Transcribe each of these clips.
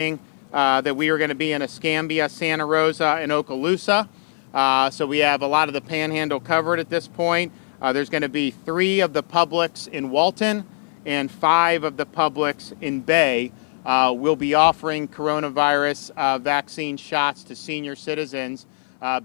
that we are going to be in Escambia, Santa Rosa, and Okaloosa. So we have a lot of the Panhandle covered at this point. There's going to be 3 of the Publix in Walton and 5 of the Publix in Bay. We'll be offering coronavirus vaccine shots to senior citizens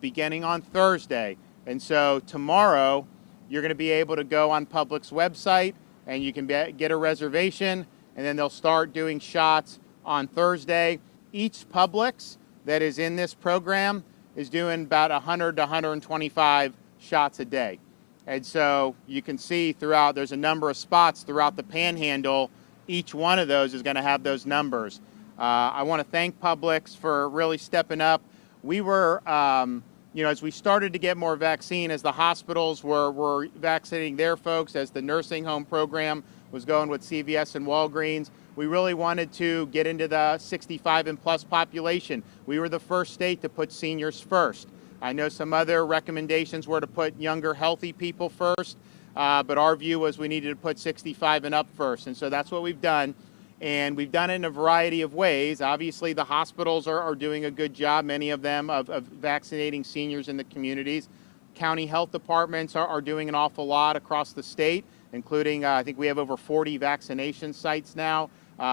beginning on Thursday. And so tomorrow, you're going to be able to go on Publix website and you can get a reservation, and then they'll start doing shots on Thursday. Each Publix that is in this program is doing about 100 to 125 shots a day. And so you can see throughout, there's a number of spots throughout the Panhandle. Each one of those is going to have those numbers. I want to thank Publix for really stepping up. We were, as we started to get more vaccine, as the hospitals were vaccinating their folks, as the nursing home program was going with CVS and Walgreens, we really wanted to get into the 65 and plus population. We were the first state to put seniors first. I know some other recommendations were to put younger, healthy people first, but our view was we needed to put 65 and up first. And so that's what we've done. And we've done it in a variety of ways. Obviously, the hospitals are doing a good job, many of them, of vaccinating seniors in the communities. County health departments are doing an awful lot across the state, including, I think we have over 40 vaccination sites now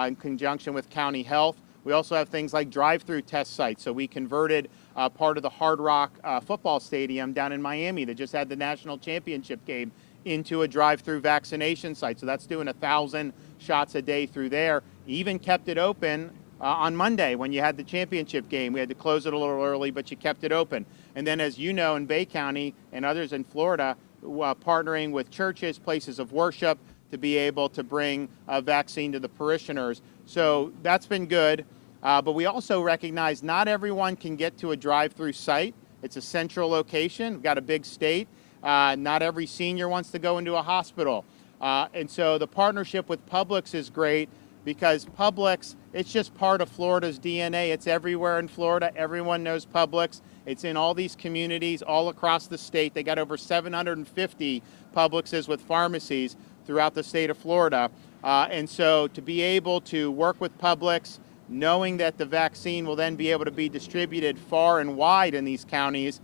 in conjunction with county health. We also have things like drive-through test sites. So we converted part of the Hard Rock football stadium down in Miami that just had the national championship game into a drive-through vaccination site. So that's doing 1,000 shots a day through there. Even kept it open on Monday when you had the championship game. We had to close it a little early, but you kept it open. And then, as you know, in Bay County and others in Florida, partnering with churches, places of worship, to be able to bring a vaccine to the parishioners. So that's been good. But we also recognize not everyone can get to a drive-through site. It's a central location. We've got a big state. Not every senior wants to go into a hospital. And so the partnership with Publix is great because Publix, it's just part of Florida's DNA. It's everywhere in Florida. Everyone knows Publix. It's in all these communities all across the state. They got over 750 Publixes with pharmacies throughout the state of Florida. And so to be able to work with Publix, knowing that the vaccine will then be able to be distributed far and wide in these counties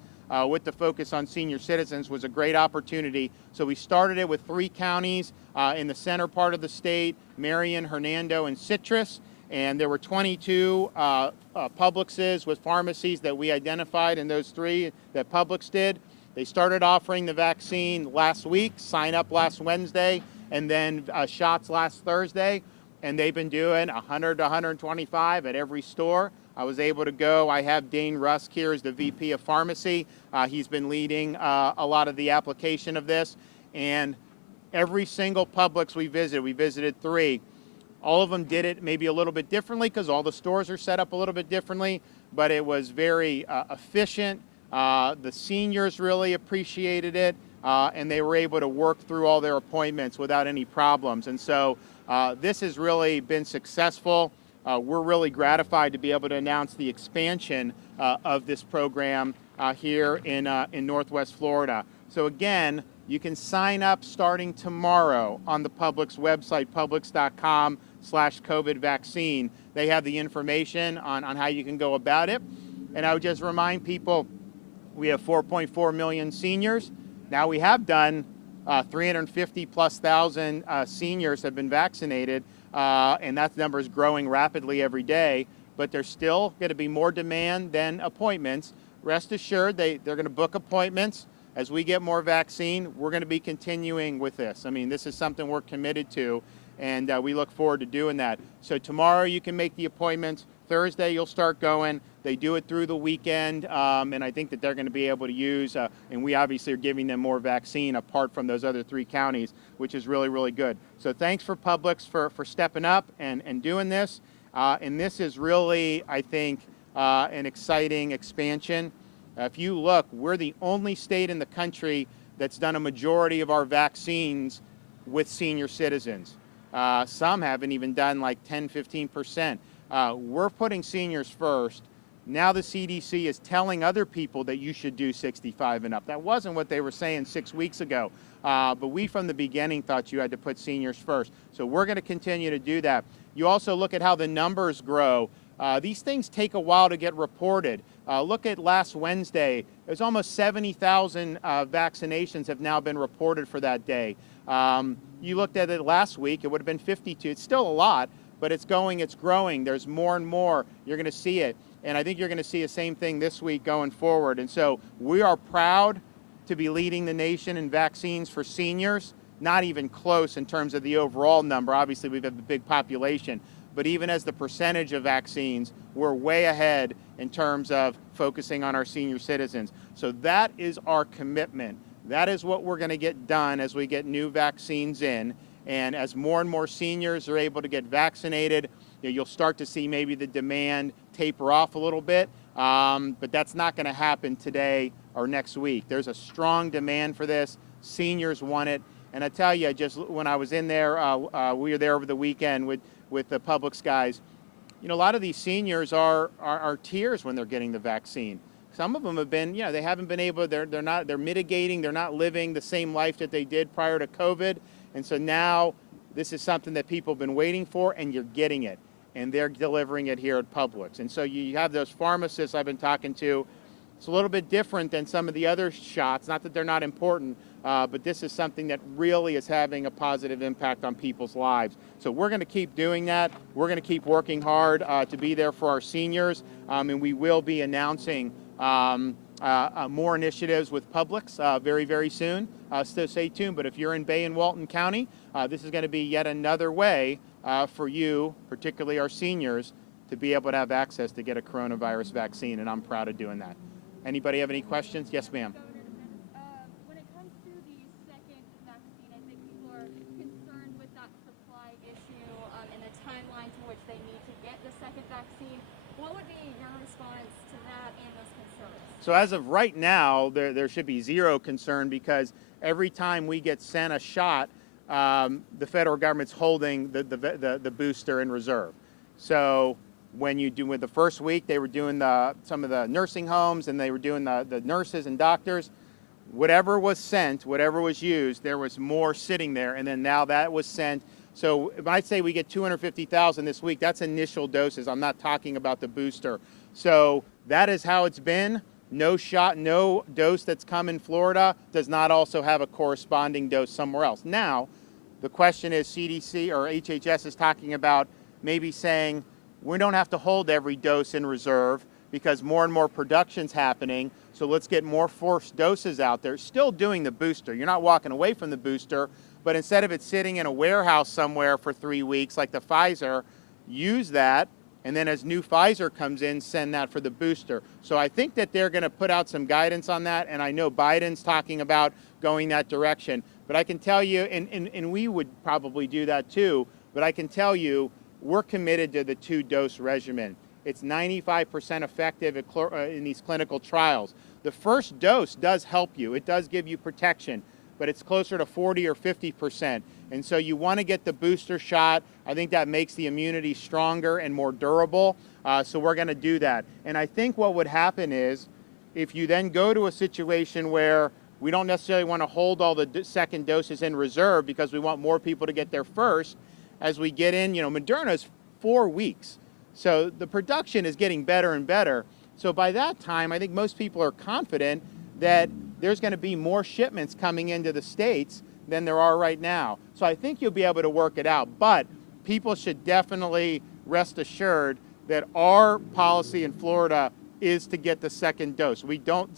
with the focus on senior citizens was a great opportunity. So we started it with 3 counties in the center part of the state, Marion, Hernando, and Citrus. And there were 22 Publixes with pharmacies that we identified in those 3 that Publix did. They started offering the vaccine last week, sign up last Wednesday, and then shots last Thursday. And they've been doing 100 to 125 at every store. I was able to go. I have Dane Rusk here as the VP of Pharmacy. He's been leading a lot of the application of this. And every single Publix we visited 3. All of them did it maybe a little bit differently because all the stores are set up a little bit differently, but it was very efficient. The seniors really appreciated it, and they were able to work through all their appointments without any problems. And so this has really been successful. We're really gratified to be able to announce the expansion of this program here in Northwest Florida. So again, you can sign up starting tomorrow on the Publix website, publix.com/COVID vaccine. They have the information on how you can go about it. And I would just remind people, we have 4.4 million seniors. Now we have done 350 plus thousand seniors have been vaccinated, and that number is growing rapidly every day. But there's still going to be more demand than appointments. Rest assured, they're going to book appointments. As we get more vaccine, we're going to be continuing with this. I mean, this is something we're committed to, and we look forward to doing that. So tomorrow you can make the appointments. Thursday you'll start going. They do it through the weekend, and I think that they're going to be able to use, and we obviously are giving them more vaccine apart from those other 3 counties, which is really, really good. So thanks for Publix for stepping up and doing this. And this is really, I think, an exciting expansion. If you look, we're the only state in the country that's done a majority of our vaccines with senior citizens. Some haven't even done like 10, 15%. We're putting seniors first. Now the CDC is telling other people that you should do 65 and up. That wasn't what they were saying 6 weeks ago. But we from the beginning thought you had to put seniors first. So we're going to continue to do that. You also look at how the numbers grow. These things take a while to get reported. Look at last Wednesday. There's almost 70,000 vaccinations have now been reported for that day. You looked at it last week, it would have been 52. It's still a lot, but it's growing. There's more and more. You're going to see it. And I think you're going to see the same thing this week going forward. And so we are proud to be leading the nation in vaccines for seniors. Not even close in terms of the overall number. Obviously, we've got the big population. But even as the percentage of vaccines, we're way ahead in terms of focusing on our senior citizens. So that is our commitment. That is what we're going to get done as we get new vaccines in. And as more and more seniors are able to get vaccinated, you'll start to see maybe the demand taper off a little bit. But that's not going to happen today or next week. There's a strong demand for this. Seniors want it. And I tell you, just when I was in there, we were there over the weekend with the Publix guys. A lot of these seniors are tears when they're getting the vaccine. Some of them have been, they haven't been able, they're mitigating, they're not living the same life that they did prior to COVID. And so now this is something that people have been waiting for, and you're getting it. And they're delivering it here at Publix. And so you have those pharmacists I've been talking to. It's a little bit different than some of the other shots, not that they're not important, but this is something that really is having a positive impact on people's lives. So we're going to keep doing that. We're going to keep working hard to be there for our seniors, and we will be announcing more initiatives with Publix very, very soon. So stay tuned. But if you're in Bay and Walton County, this is going to be yet another way for you, particularly our seniors, to be able to have access to get a coronavirus vaccine, and I'm proud of doing that. Anybody have any questions? Yes, ma'am. When it comes to the second vaccine, I think people are concerned with that supply issue and the timeline to which they need to get the second vaccine. What would be your response to that and those concerns? So as of right now, there should be zero concern, because every time we get sent a shot, the federal government's holding the booster in reserve. So when you do with the first week, they were doing some of the nursing homes, and they were doing the nurses and doctors. Whatever was sent, whatever was used, there was more sitting there, and then now that was sent. So if I say we get 250,000 this week, that's initial doses. I'm not talking about the booster. So that is how it's been. No shot, no dose that's come in Florida does not also have a corresponding dose somewhere else. Now, the question is, CDC or HHS is talking about maybe saying, we don't have to hold every dose in reserve because more and more production's happening. So let's get more forced doses out there. Still doing the booster. You're not walking away from the booster, but instead of it sitting in a warehouse somewhere for 3 weeks like the Pfizer, use that, and then as new Pfizer comes in, send that for the booster. So I think that they're going to put out some guidance on that, and I know Biden's talking about going that direction. But I can tell you, and we would probably do that too, but I can tell you, we're committed to the 2-dose regimen. It's 95% effective in these clinical trials. The first dose does help you. It does give you protection, but it's closer to 40 or 50%. And so you want to get the booster shot. I think that makes the immunity stronger and more durable. So we're going to do that. And I think what would happen is, if you then go to a situation where we don't necessarily want to hold all the second doses in reserve because we want more people to get their first, as we get in, Moderna's 4 weeks. So the production is getting better and better. So by that time, I think most people are confident that there's going to be more shipments coming into the States than there are right now. So I think you'll be able to work it out. But people should definitely rest assured that our policy in Florida is to get the second dose.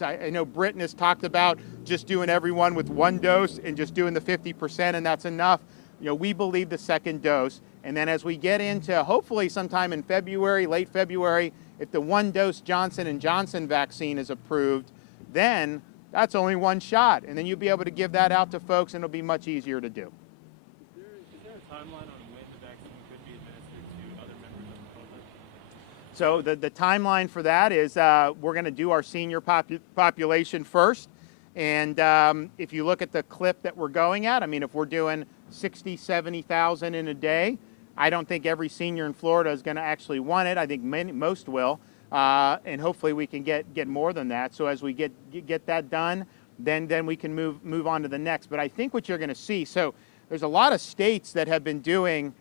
I know Britain has talked about just doing everyone with 1 dose and just doing the 50%, and that's enough. We believe the second dose, and then as we get into hopefully sometime in February, late February, if the 1-dose Johnson & Johnson vaccine is approved, then that's only 1 shot, and then you'll be able to give that out to folks, and it'll be much easier to do. Is there a timeline on when the vaccine could be administered to other members of the public? So the timeline for that is we're going to do our senior population first. And if you look at the clip that we're going at, if we're doing 60, 70,000 in a day, I don't think every senior in Florida is going to actually want it. I think most will. And hopefully we can get more than that. So as we get that done, then we can move on to the next. But I think what you're going to see, so there's a lot of states that have been doing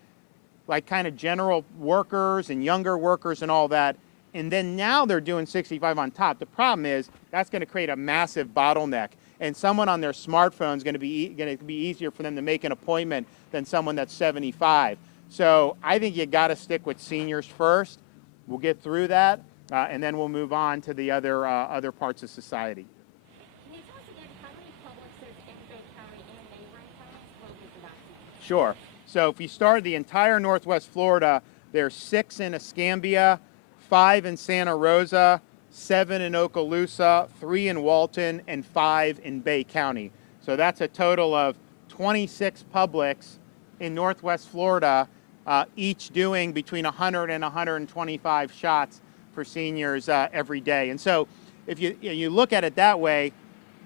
like kind of general workers and younger workers and all that. And then now they're doing 65 on top. The problem is that's going to create a massive bottleneck. And someone on their smartphone is going to be easier for them to make an appointment than someone that's 75. So I think you got to stick with seniors first. We'll get through that, and then we'll move on to the other parts of society. Can you tell us again how many Publixes in Bay County and neighboring counties will use the vaccine? Sure. So if you start the entire Northwest Florida, there's 6 in Escambia, 5 in Santa Rosa, 7 in Okaloosa, 3 in Walton, and 5 in Bay County. So that's a total of 26 Publix in Northwest Florida, each doing between 100 and 125 shots for seniors every day. And so if you look at it that way,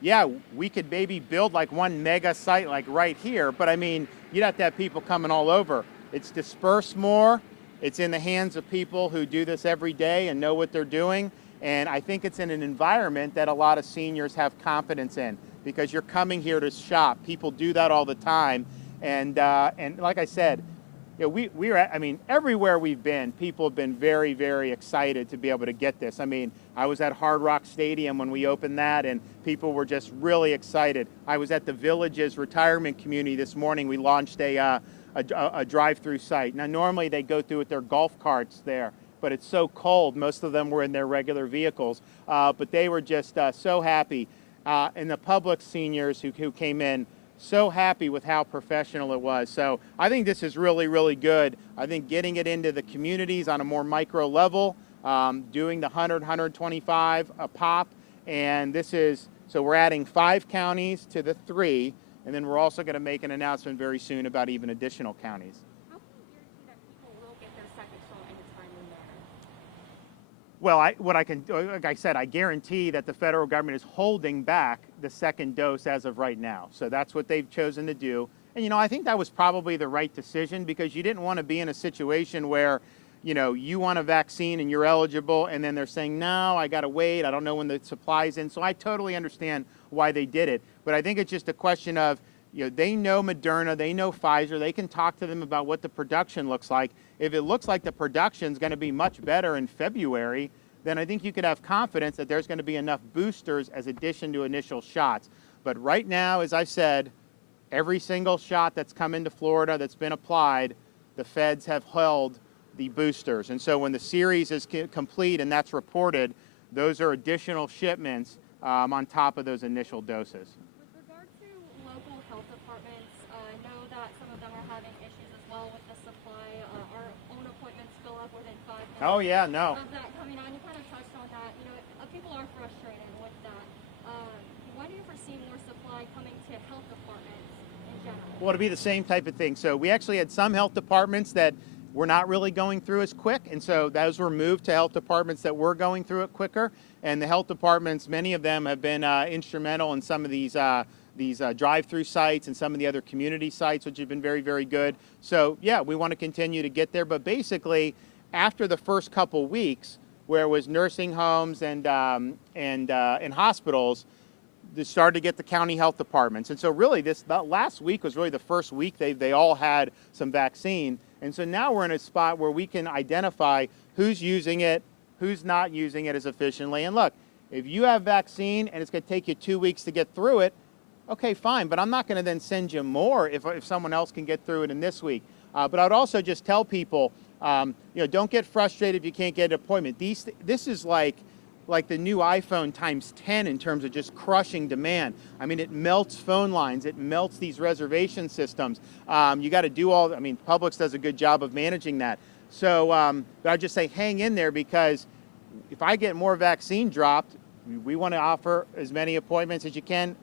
yeah, we could maybe build like one mega site like right here, but I mean, you'd have to have people coming all over. It's dispersed more. It's in the hands of people who do this every day and know what they're doing. And I think it's in an environment that a lot of seniors have confidence in, because you're coming here to shop. People do that all the time. And like I said, you know, I mean, everywhere we've been, people have been very, very excited to be able to get this. I mean, I was at Hard Rock Stadium when we opened that, and people were just really excited. I was at the Villages retirement community this morning. We launched a drive-through site. Now, normally they go through with their golf carts there, but it's so cold. Most of them were in their regular vehicles, but they were just so happy. And the Publix seniors who came in, so happy with how professional it was. So I think this is really, really good. I think getting it into the communities on a more micro level, doing the 100, 125 a pop, and so we're adding 5 counties to the 3, and then we're also going to make an announcement very soon about even additional counties. How can you guarantee that people will get their second shot in a timely manner? Well, like I said, I guarantee that the federal government is holding back the second dose as of right now. So that's what they've chosen to do. And, you know, I think that was probably the right decision, because you didn't want to be in a situation where, you know, you want a vaccine and you're eligible, and then they're saying, no, I got to wait. I don't know when the supply's in. So I totally understand why they did it. But I think it's just a question of, you know, they know Moderna, they know Pfizer, they can talk to them about what the production looks like. If it looks like the production's going to be much better in February, then I think you could have confidence that there's going to be enough boosters as addition to initial shots. But right now, as I said, every single shot that's come into Florida that's been applied, the feds have held the boosters. And so when the series is complete and that's reported, those are additional shipments on top of those initial doses. With regard to local health departments, I know that some of them are having issues as well with the supply. Our own appointments fill up within 5 minutes. Oh yeah, no. Of that coming on, you kind of touched on that. You know, people are frustrated with that. Why do you foresee more supply coming to health departments in general? Well, it'll be the same type of thing. So we actually had some health departments that were not really going through as quick, and so those were moved to health departments that were going through it quicker. And the health departments, many of them have been instrumental in some of these drive-through sites and some of the other community sites, which have been very, very good. So yeah, we want to continue to get there. But basically, after the first couple weeks, where it was nursing homes and hospitals, they started to get the county health departments. And so really that last week was really the first week they all had some vaccine. And so now we're in a spot where we can identify who's using it, who's not using it as efficiently. And look, if you have vaccine and it's going to take you 2 weeks to get through it, okay, fine. But I'm not going to then send you more if someone else can get through it in this week. But I'd also just tell people, you know, don't get frustrated if you can't get an appointment. This is like the new iPhone times 10 in terms of just crushing demand. I mean, it melts phone lines. It melts these reservation systems. You got to do I mean, Publix does a good job of managing that. So but I'd just say hang in there, because if I get more vaccine dropped, we want to offer as many appointments as you can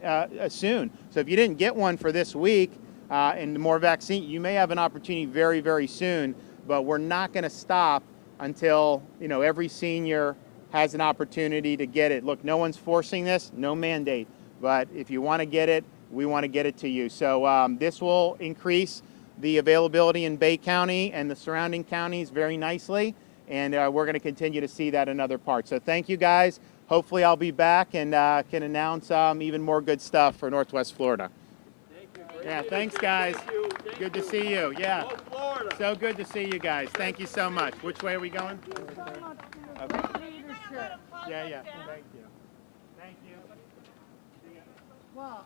soon. So if you didn't get one for this week and more vaccine, you may have an opportunity very, very soon. But we're not going to stop until, you know, every senior has an opportunity to get it. Look, no one's forcing this, no mandate. But if you want to get it, we want to get it to you. So this will increase the availability in Bay County and the surrounding counties very nicely. And we're going to continue to see that in other parts. So thank you, guys. Hopefully I'll be back and can announce even more good stuff for Northwest Florida. Thank you. Yeah, thanks, guys. Thank you. Good to see you. Yeah. Go Florida. Florida. So good to see you guys. Thank you so much. Which way are we going? Thank you so much for your Okay. great leadership. Yeah, yeah. Thank you. Thank you. Well,